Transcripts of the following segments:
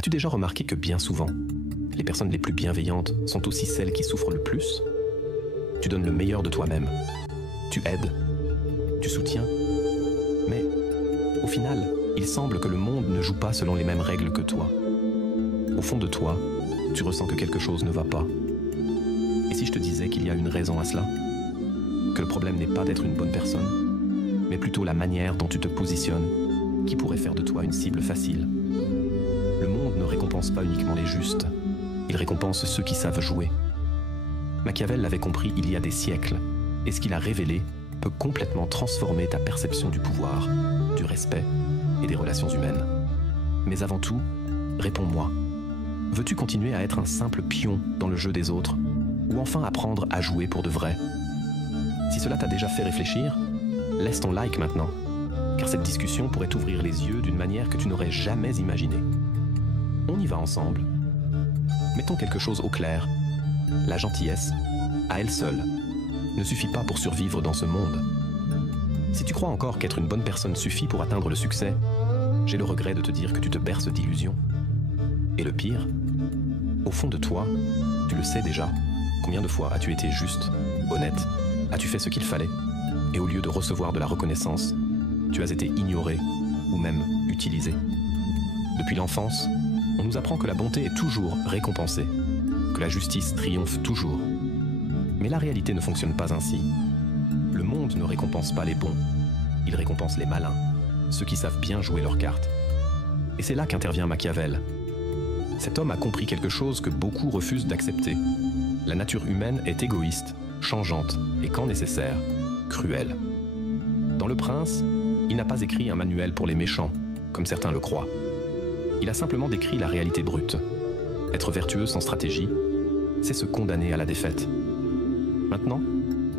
As-tu déjà remarqué que bien souvent, les personnes les plus bienveillantes sont aussi celles qui souffrent le plus? Tu donnes le meilleur de toi-même. Tu aides. Tu soutiens. Mais, au final, il semble que le monde ne joue pas selon les mêmes règles que toi. Au fond de toi, tu ressens que quelque chose ne va pas. Et si je te disais qu'il y a une raison à cela? Que le problème n'est pas d'être une bonne personne, mais plutôt la manière dont tu te positionnes, qui pourrait faire de toi une cible facile. Le monde ne récompense pas uniquement les justes, il récompense ceux qui savent jouer. Machiavel l'avait compris il y a des siècles, et ce qu'il a révélé peut complètement transformer ta perception du pouvoir, du respect et des relations humaines. Mais avant tout, réponds-moi. Veux-tu continuer à être un simple pion dans le jeu des autres, ou enfin apprendre à jouer pour de vrai? Si cela t'a déjà fait réfléchir, laisse ton like maintenant, car cette discussion pourrait t'ouvrir les yeux d'une manière que tu n'aurais jamais imaginée. On y va ensemble. Mettons quelque chose au clair. La gentillesse, à elle seule, ne suffit pas pour survivre dans ce monde. Si tu crois encore qu'être une bonne personne suffit pour atteindre le succès, j'ai le regret de te dire que tu te berces d'illusions. Et le pire, au fond de toi, tu le sais déjà. Combien de fois as-tu été juste, honnête? As-tu fait ce qu'il fallait? Et au lieu de recevoir de la reconnaissance, tu as été ignoré ou même utilisé. Depuis l'enfance, on nous apprend que la bonté est toujours récompensée, que la justice triomphe toujours. Mais la réalité ne fonctionne pas ainsi. Le monde ne récompense pas les bons, il récompense les malins, ceux qui savent bien jouer leurs cartes. Et c'est là qu'intervient Machiavel. Cet homme a compris quelque chose que beaucoup refusent d'accepter. La nature humaine est égoïste, changeante et, quand nécessaire, cruelle. Dans Le Prince, il n'a pas écrit un manuel pour les méchants, comme certains le croient. Il a simplement décrit la réalité brute. Être vertueux sans stratégie, c'est se condamner à la défaite. Maintenant,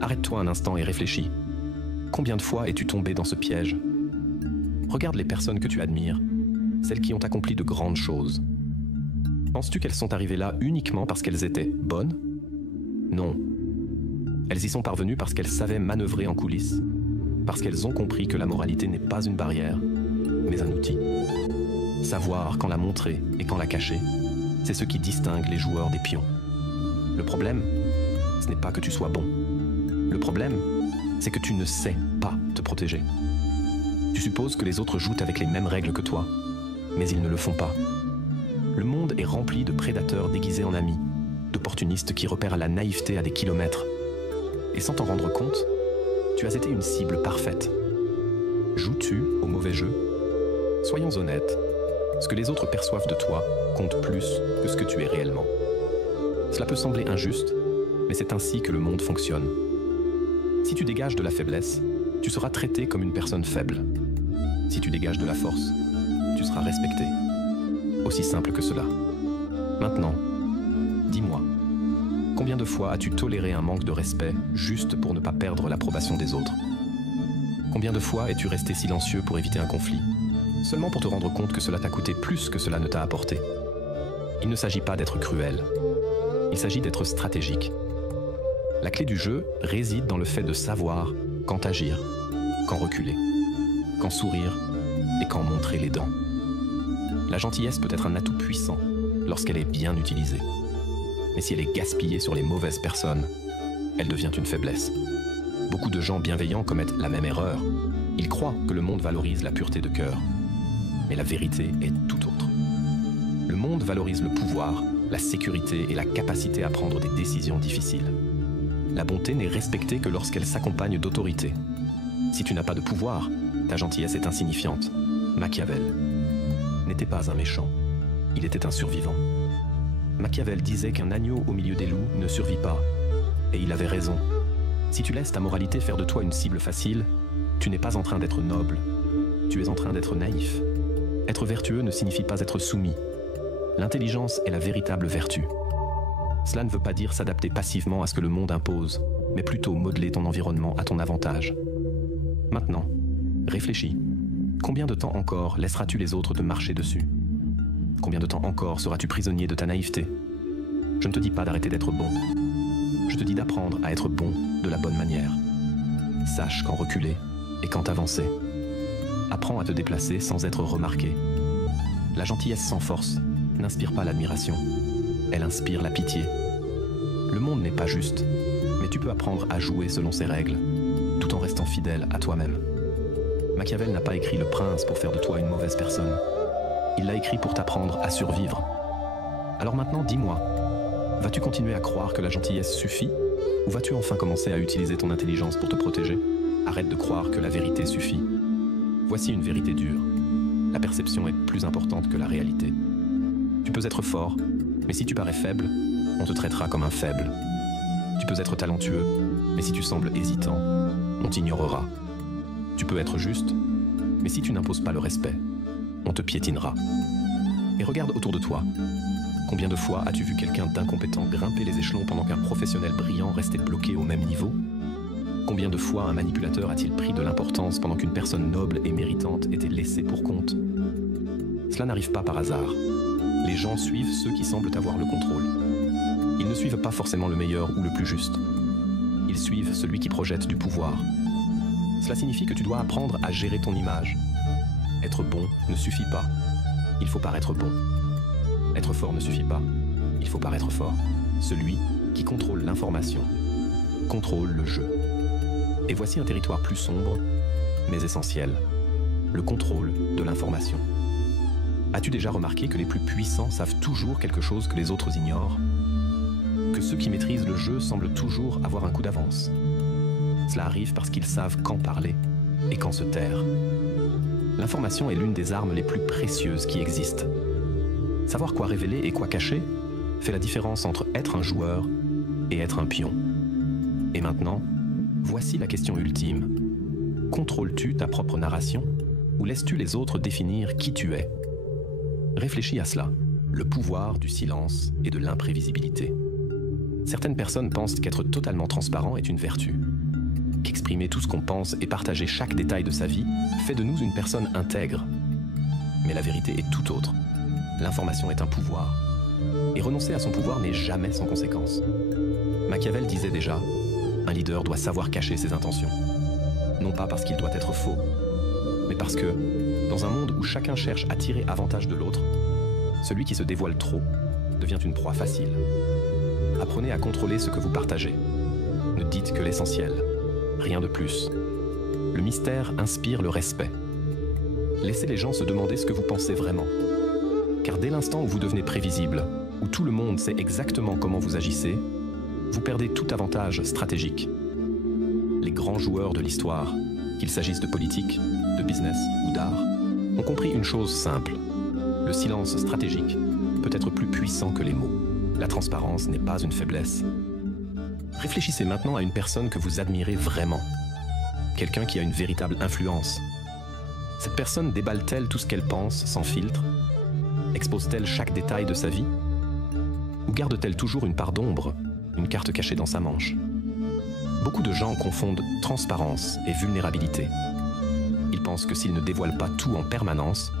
arrête-toi un instant et réfléchis. Combien de fois es-tu tombé dans ce piège? Regarde les personnes que tu admires, celles qui ont accompli de grandes choses. Penses-tu qu'elles sont arrivées là uniquement parce qu'elles étaient bonnes? Non. Elles y sont parvenues parce qu'elles savaient manœuvrer en coulisses, parce qu'elles ont compris que la moralité n'est pas une barrière, mais un outil. Savoir quand la montrer et quand la cacher, c'est ce qui distingue les joueurs des pions. Le problème, ce n'est pas que tu sois bon. Le problème, c'est que tu ne sais pas te protéger. Tu supposes que les autres jouent avec les mêmes règles que toi, mais ils ne le font pas. Le monde est rempli de prédateurs déguisés en amis, d'opportunistes qui repèrent la naïveté à des kilomètres. Et sans t'en rendre compte, tu as été une cible parfaite. Joues-tu au mauvais jeu? Soyons honnêtes, ce que les autres perçoivent de toi compte plus que ce que tu es réellement. Cela peut sembler injuste, mais c'est ainsi que le monde fonctionne. Si tu dégages de la faiblesse, tu seras traité comme une personne faible. Si tu dégages de la force, tu seras respecté. Aussi simple que cela. Maintenant, dis-moi, combien de fois as-tu toléré un manque de respect juste pour ne pas perdre l'approbation des autres? Combien de fois es-tu resté silencieux pour éviter un conflit, seulement pour te rendre compte que cela t'a coûté plus que cela ne t'a apporté? Il ne s'agit pas d'être cruel, il s'agit d'être stratégique. La clé du jeu réside dans le fait de savoir quand agir, quand reculer, quand sourire et quand montrer les dents. La gentillesse peut être un atout puissant lorsqu'elle est bien utilisée. Mais si elle est gaspillée sur les mauvaises personnes, elle devient une faiblesse. Beaucoup de gens bienveillants commettent la même erreur. Ils croient que le monde valorise la pureté de cœur. Mais la vérité est tout autre. Le monde valorise le pouvoir, la sécurité et la capacité à prendre des décisions difficiles. La bonté n'est respectée que lorsqu'elle s'accompagne d'autorité. Si tu n'as pas de pouvoir, ta gentillesse est insignifiante. Machiavel n'était pas un méchant, il était un survivant. Machiavel disait qu'un agneau au milieu des loups ne survit pas. Et il avait raison. Si tu laisses ta moralité faire de toi une cible facile, tu n'es pas en train d'être noble, tu es en train d'être naïf. Être vertueux ne signifie pas être soumis. L'intelligence est la véritable vertu. Cela ne veut pas dire s'adapter passivement à ce que le monde impose, mais plutôt modeler ton environnement à ton avantage. Maintenant, réfléchis. Combien de temps encore laisseras-tu les autres te marcher dessus? Combien de temps encore seras-tu prisonnier de ta naïveté? Je ne te dis pas d'arrêter d'être bon. Je te dis d'apprendre à être bon de la bonne manière. Sache quand reculer et quand avancer. Apprends à te déplacer sans être remarqué. La gentillesse sans force n'inspire pas l'admiration, elle inspire la pitié. Le monde n'est pas juste, mais tu peux apprendre à jouer selon ses règles, tout en restant fidèle à toi-même. Machiavel n'a pas écrit Le Prince pour faire de toi une mauvaise personne. Il l'a écrit pour t'apprendre à survivre. Alors maintenant, dis-moi, vas-tu continuer à croire que la gentillesse suffit, ou vas-tu enfin commencer à utiliser ton intelligence pour te protéger? Arrête de croire que la vérité suffit. Voici une vérité dure. La perception est plus importante que la réalité. Tu peux être fort, mais si tu parais faible, on te traitera comme un faible. Tu peux être talentueux, mais si tu sembles hésitant, on t'ignorera. Tu peux être juste, mais si tu n'imposes pas le respect, on te piétinera. Et regarde autour de toi. Combien de fois as-tu vu quelqu'un d'incompétent grimper les échelons pendant qu'un professionnel brillant restait bloqué au même niveau? Combien de fois un manipulateur a-t-il pris de l'importance pendant qu'une personne noble et méritante était laissée pour compte? Cela n'arrive pas par hasard. Les gens suivent ceux qui semblent avoir le contrôle. Ils ne suivent pas forcément le meilleur ou le plus juste. Ils suivent celui qui projette du pouvoir. Cela signifie que tu dois apprendre à gérer ton image. Être bon ne suffit pas. Il faut paraître bon. Être fort ne suffit pas. Il faut paraître fort. Celui qui contrôle l'information contrôle le jeu. Et voici un territoire plus sombre, mais essentiel. Le contrôle de l'information. As-tu déjà remarqué que les plus puissants savent toujours quelque chose que les autres ignorent? Que ceux qui maîtrisent le jeu semblent toujours avoir un coup d'avance. Cela arrive parce qu'ils savent quand parler et quand se taire. L'information est l'une des armes les plus précieuses qui existent. Savoir quoi révéler et quoi cacher fait la différence entre être un joueur et être un pion. Et maintenant, voici la question ultime. Contrôles-tu ta propre narration ou laisses-tu les autres définir qui tu es? Réfléchis à cela, le pouvoir du silence et de l'imprévisibilité. Certaines personnes pensent qu'être totalement transparent est une vertu, qu'exprimer tout ce qu'on pense et partager chaque détail de sa vie fait de nous une personne intègre. Mais la vérité est tout autre. L'information est un pouvoir. Et renoncer à son pouvoir n'est jamais sans conséquence. Machiavel disait déjà, un leader doit savoir cacher ses intentions. Non pas parce qu'il doit être faux, mais parce que, dans un monde où chacun cherche à tirer avantage de l'autre, celui qui se dévoile trop devient une proie facile. Apprenez à contrôler ce que vous partagez. Ne dites que l'essentiel, rien de plus. Le mystère inspire le respect. Laissez les gens se demander ce que vous pensez vraiment. Car dès l'instant où vous devenez prévisible, où tout le monde sait exactement comment vous agissez, vous perdez tout avantage stratégique. Les grands joueurs de l'histoire, qu'il s'agisse de politique, de business ou d'art, ont compris une chose simple. Le silence stratégique peut être plus puissant que les mots. La transparence n'est pas une faiblesse. Réfléchissez maintenant à une personne que vous admirez vraiment. Quelqu'un qui a une véritable influence. Cette personne déballe-t-elle tout ce qu'elle pense sans filtre? Expose-t-elle chaque détail de sa vie? Ou garde-t-elle toujours une part d'ombre, une carte cachée dans sa manche? Beaucoup de gens confondent transparence et vulnérabilité. Ils pensent que s'ils ne dévoilent pas tout en permanence,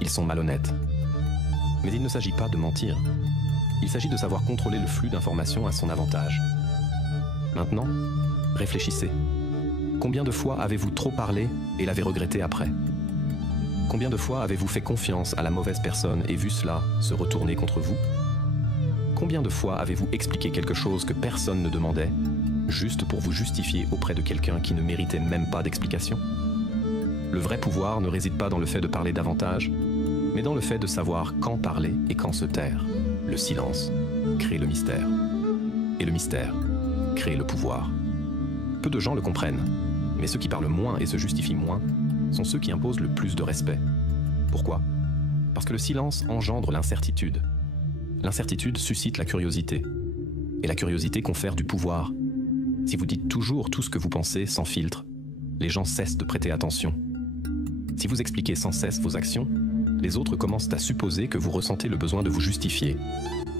ils sont malhonnêtes. Mais il ne s'agit pas de mentir. Il s'agit de savoir contrôler le flux d'informations à son avantage. Maintenant, réfléchissez. Combien de fois avez-vous trop parlé et l'avez regretté après? Combien de fois avez-vous fait confiance à la mauvaise personne et vu cela se retourner contre vous? Combien de fois avez-vous expliqué quelque chose que personne ne demandait, juste pour vous justifier auprès de quelqu'un qui ne méritait même pas d'explication? Le vrai pouvoir ne réside pas dans le fait de parler davantage, mais dans le fait de savoir quand parler et quand se taire. Le silence crée le mystère. Et le mystère crée le pouvoir. Peu de gens le comprennent, mais ceux qui parlent moins et se justifient moins sont ceux qui imposent le plus de respect. Pourquoi? Parce que le silence engendre l'incertitude. L'incertitude suscite la curiosité. Et la curiosité confère du pouvoir. Si vous dites toujours tout ce que vous pensez sans filtre, les gens cessent de prêter attention. Si vous expliquez sans cesse vos actions, les autres commencent à supposer que vous ressentez le besoin de vous justifier.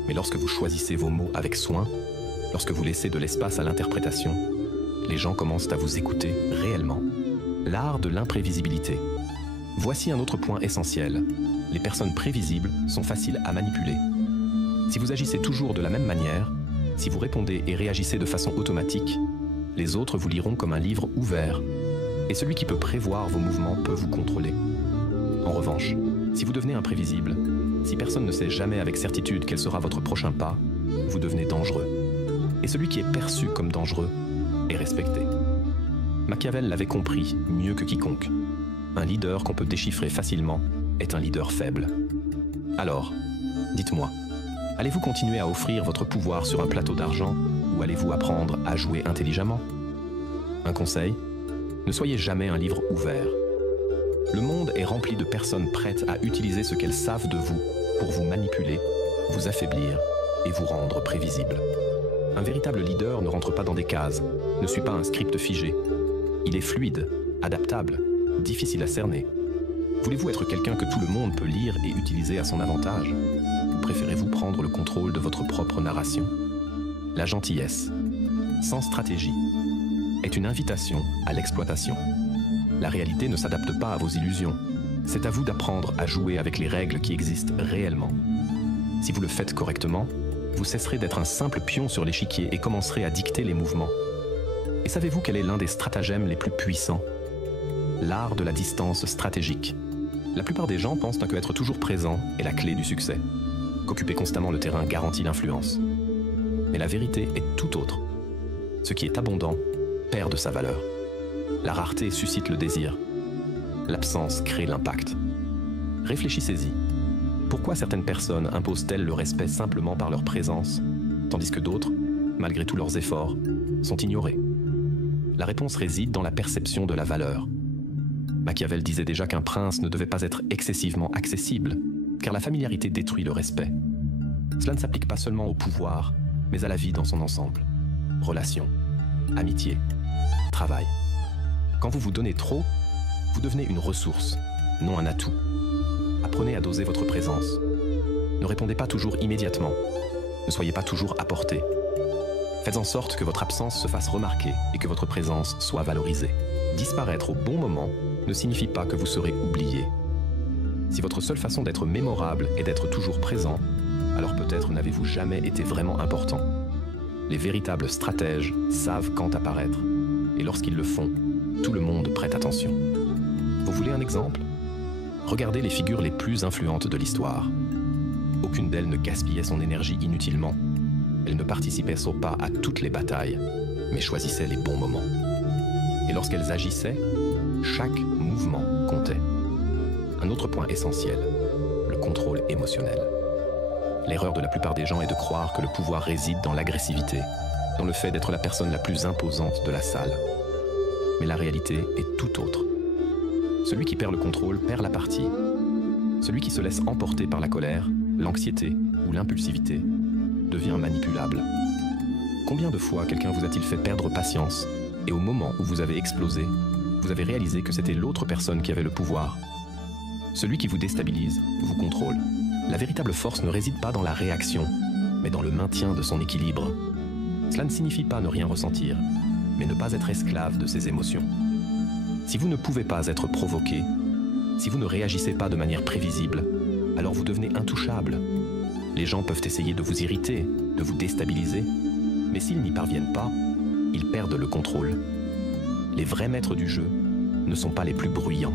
Mais lorsque vous choisissez vos mots avec soin, lorsque vous laissez de l'espace à l'interprétation, les gens commencent à vous écouter réellement. L'art de l'imprévisibilité. Voici un autre point essentiel. Les personnes prévisibles sont faciles à manipuler. Si vous agissez toujours de la même manière, si vous répondez et réagissez de façon automatique, les autres vous liront comme un livre ouvert. Et celui qui peut prévoir vos mouvements peut vous contrôler. En revanche, si vous devenez imprévisible, Si personne ne sait jamais avec certitude quel sera votre prochain pas, vous devenez dangereux. Et celui qui est perçu comme dangereux est respecté. Machiavel l'avait compris mieux que quiconque. Un leader qu'on peut déchiffrer facilement est un leader faible. Alors, dites-moi, allez-vous continuer à offrir votre pouvoir sur un plateau d'argent ou allez-vous apprendre à jouer intelligemment? Un conseil, ne soyez jamais un livre ouvert. Le monde est rempli de personnes prêtes à utiliser ce qu'elles savent de vous pour vous manipuler, vous affaiblir et vous rendre prévisible. Un véritable leader ne rentre pas dans des cases, ne suit pas un script figé. Il est fluide, adaptable, difficile à cerner. Voulez-vous être quelqu'un que tout le monde peut lire et utiliser à son avantage? Ou préférez-vous prendre le contrôle de votre propre narration? La gentillesse, sans stratégie, est une invitation à l'exploitation. La réalité ne s'adapte pas à vos illusions. C'est à vous d'apprendre à jouer avec les règles qui existent réellement. Si vous le faites correctement, vous cesserez d'être un simple pion sur l'échiquier et commencerez à dicter les mouvements. Et savez-vous quel est l'un des stratagèmes les plus puissants? L'art de la distance stratégique. La plupart des gens pensent que être toujours présent est la clé du succès, qu'occuper constamment le terrain garantit l'influence. Mais la vérité est tout autre. Ce qui est abondant perd de sa valeur. La rareté suscite le désir. L'absence crée l'impact. Réfléchissez-y. Pourquoi certaines personnes imposent-elles le respect simplement par leur présence, tandis que d'autres, malgré tous leurs efforts, sont ignorées? La réponse réside dans la perception de la valeur. Machiavel disait déjà qu'un prince ne devait pas être excessivement accessible, car la familiarité détruit le respect. Cela ne s'applique pas seulement au pouvoir, mais à la vie dans son ensemble. Relations, amitié, travail. Quand vous vous donnez trop, vous devenez une ressource, non un atout. Apprenez à doser votre présence. Ne répondez pas toujours immédiatement. Ne soyez pas toujours à portée. Faites en sorte que votre absence se fasse remarquer et que votre présence soit valorisée. Disparaître au bon moment ne signifie pas que vous serez oublié. Si votre seule façon d'être mémorable est d'être toujours présent, alors peut-être n'avez-vous jamais été vraiment important. Les véritables stratèges savent quand apparaître, et lorsqu'ils le font, tout le monde prête attention. Vous voulez un exemple? Regardez les figures les plus influentes de l'histoire. Aucune d'elles ne gaspillait son énergie inutilement. Elle ne participait pas à toutes les batailles, mais choisissait les bons moments. Et lorsqu'elles agissaient, chaque mouvement comptait. Un autre point essentiel, le contrôle émotionnel. L'erreur de la plupart des gens est de croire que le pouvoir réside dans l'agressivité, dans le fait d'être la personne la plus imposante de la salle. Mais la réalité est tout autre. Celui qui perd le contrôle perd la partie. Celui qui se laisse emporter par la colère, l'anxiété ou l'impulsivité devient manipulable. Combien de fois quelqu'un vous a-t-il fait perdre patience et au moment où vous avez explosé, vous avez réalisé que c'était l'autre personne qui avait le pouvoir? Celui qui vous déstabilise vous contrôle. La véritable force ne réside pas dans la réaction, mais dans le maintien de son équilibre. Cela ne signifie pas ne rien ressentir, mais ne pas être esclave de ses émotions. Si vous ne pouvez pas être provoqué, si vous ne réagissez pas de manière prévisible, alors vous devenez intouchable. Les gens peuvent essayer de vous irriter, de vous déstabiliser, mais s'ils n'y parviennent pas, ils perdent le contrôle. Les vrais maîtres du jeu ne sont pas les plus bruyants.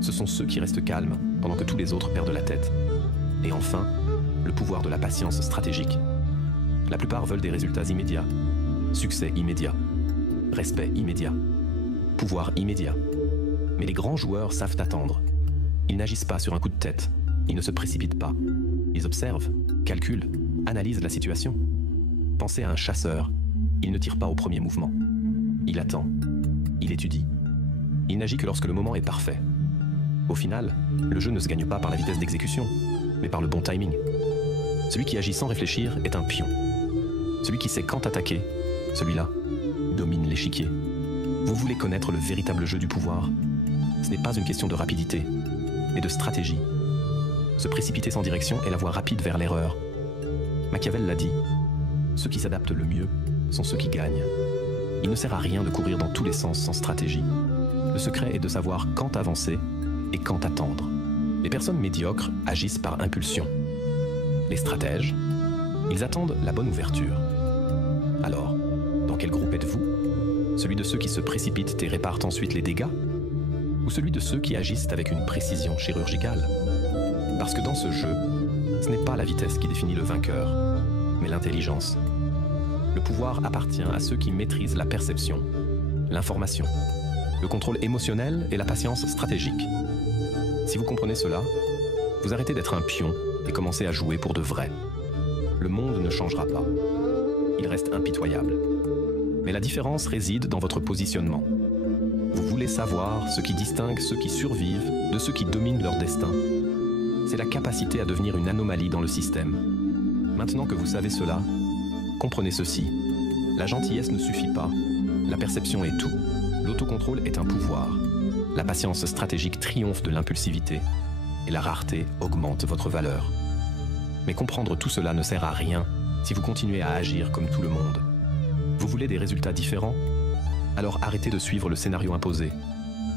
Ce sont ceux qui restent calmes pendant que tous les autres perdent la tête. Et enfin, le pouvoir de la patience stratégique. La plupart veulent des résultats immédiats, succès immédiat, respect immédiat, pouvoir immédiat. Mais les grands joueurs savent attendre. Ils n'agissent pas sur un coup de tête, ils ne se précipitent pas. Ils observent, calculent, analysent la situation. Pensez à un chasseur, il ne tire pas au premier mouvement. Il attend, il étudie. Il n'agit que lorsque le moment est parfait. Au final, le jeu ne se gagne pas par la vitesse d'exécution, mais par le bon timing. Celui qui agit sans réfléchir est un pion. Celui qui sait quand attaquer, celui-là, domine l'échiquier. Vous voulez connaître le véritable jeu du pouvoir? Ce n'est pas une question de rapidité, mais de stratégie. Se précipiter sans direction est la voie rapide vers l'erreur. Machiavel l'a dit, ceux qui s'adaptent le mieux sont ceux qui gagnent. Il ne sert à rien de courir dans tous les sens sans stratégie. Le secret est de savoir quand avancer et quand attendre. Les personnes médiocres agissent par impulsion. Les stratèges, ils attendent la bonne ouverture. Alors, dans quel groupe êtes-vous? Celui de ceux qui se précipitent et réparent ensuite les dégâts? Ou celui de ceux qui agissent avec une précision chirurgicale? Parce que dans ce jeu, Ce n'est pas la vitesse qui définit le vainqueur, mais l'intelligence. Le pouvoir appartient à ceux qui maîtrisent la perception, l'information, le contrôle émotionnel et la patience stratégique. Si vous comprenez cela, vous arrêtez d'être un pion et commencez à jouer pour de vrai. Le monde ne changera pas. Il reste impitoyable. Mais la différence réside dans votre positionnement. Vous voulez savoir ce qui distingue ceux qui survivent de ceux qui dominent leur destin. C'est la capacité à devenir une anomalie dans le système. Maintenant que vous savez cela, comprenez ceci. La gentillesse ne suffit pas. La perception est tout. L'autocontrôle est un pouvoir. La patience stratégique triomphe de l'impulsivité. Et la rareté augmente votre valeur. Mais comprendre tout cela ne sert à rien si vous continuez à agir comme tout le monde. Vous voulez des résultats différents? Alors arrêtez de suivre le scénario imposé.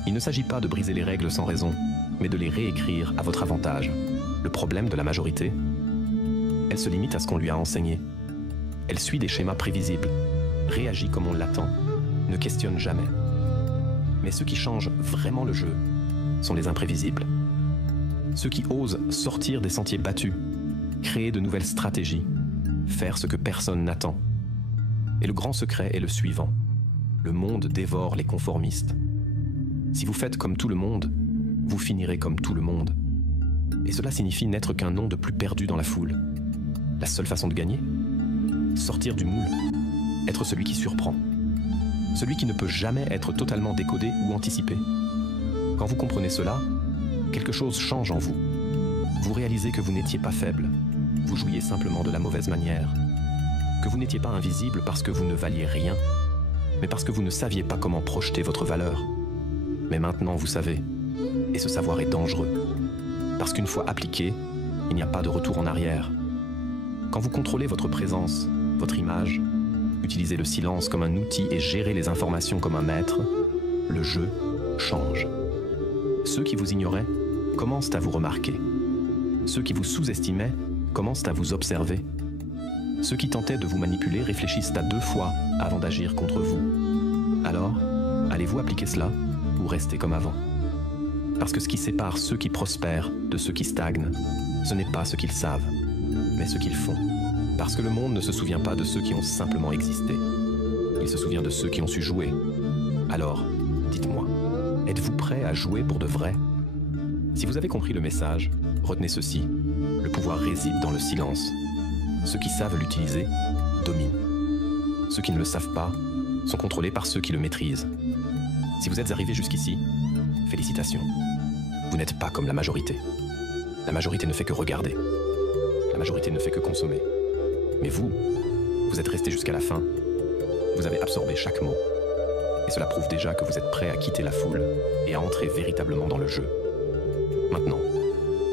Il ne s'agit pas de briser les règles sans raison, mais de les réécrire à votre avantage. Le problème de la majorité, elle se limite à ce qu'on lui a enseigné. Elle suit des schémas prévisibles, réagit comme on l'attend, ne questionne jamais. Mais ceux qui changent vraiment le jeu sont les imprévisibles. Ceux qui osent sortir des sentiers battus, créer de nouvelles stratégies, faire ce que personne n'attend. Et le grand secret est le suivant. Le monde dévore les conformistes. Si vous faites comme tout le monde, vous finirez comme tout le monde. Et cela signifie n'être qu'un nom de plus perdu dans la foule. La seule façon de gagner? Sortir du moule. Être celui qui surprend. Celui qui ne peut jamais être totalement décodé ou anticipé. Quand vous comprenez cela, quelque chose change en vous. Vous réalisez que vous n'étiez pas faible. Vous jouiez simplement de la mauvaise manière. Que vous n'étiez pas invisible parce que vous ne valiez rien, mais parce que vous ne saviez pas comment projeter votre valeur. Mais maintenant vous savez, et ce savoir est dangereux. Parce qu'une fois appliqué, il n'y a pas de retour en arrière. Quand vous contrôlez votre présence, votre image, utilisez le silence comme un outil et gérez les informations comme un maître, le jeu change. Ceux qui vous ignoraient commencent à vous remarquer. Ceux qui vous sous-estimaient commencent à vous observer. Ceux qui tentaient de vous manipuler réfléchissent à 2 fois avant d'agir contre vous. Alors, allez-vous appliquer cela ou rester comme avant? Parce que ce qui sépare ceux qui prospèrent de ceux qui stagnent, ce n'est pas ce qu'ils savent, mais ce qu'ils font. Parce que le monde ne se souvient pas de ceux qui ont simplement existé. Il se souvient de ceux qui ont su jouer. Alors, dites-moi, êtes-vous prêt à jouer pour de vrai? Si vous avez compris le message, retenez ceci. Le pouvoir réside dans le silence. Ceux qui savent l'utiliser dominent. Ceux qui ne le savent pas sont contrôlés par ceux qui le maîtrisent. Si vous êtes arrivé jusqu'ici, félicitations. Vous n'êtes pas comme la majorité. La majorité ne fait que regarder. La majorité ne fait que consommer. Mais vous êtes resté jusqu'à la fin. Vous avez absorbé chaque mot. Et cela prouve déjà que vous êtes prêt à quitter la foule et à entrer véritablement dans le jeu. Maintenant,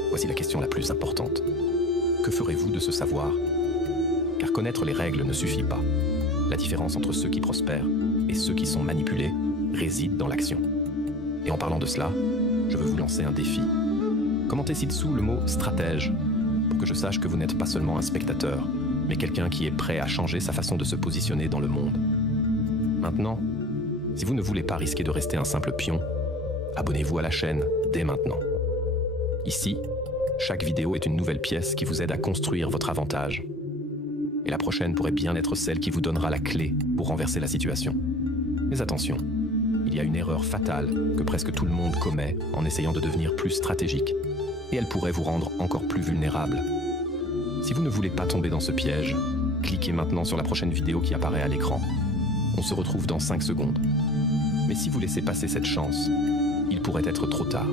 voici la question la plus importante. Que ferez-vous de ce savoir? Car connaître les règles ne suffit pas. La différence entre ceux qui prospèrent et ceux qui sont manipulés réside dans l'action. Et en parlant de cela, je veux vous lancer un défi. Commentez ci-dessous le mot « stratège » pour que je sache que vous n'êtes pas seulement un spectateur, mais quelqu'un qui est prêt à changer sa façon de se positionner dans le monde. Maintenant, si vous ne voulez pas risquer de rester un simple pion, abonnez-vous à la chaîne dès maintenant. Ici, chaque vidéo est une nouvelle pièce qui vous aide à construire votre avantage. Et la prochaine pourrait bien être celle qui vous donnera la clé pour renverser la situation. Mais attention, il y a une erreur fatale que presque tout le monde commet en essayant de devenir plus stratégique. Et elle pourrait vous rendre encore plus vulnérable. Si vous ne voulez pas tomber dans ce piège, cliquez maintenant sur la prochaine vidéo qui apparaît à l'écran. On se retrouve dans 5 secondes. Mais si vous laissez passer cette chance, il pourrait être trop tard.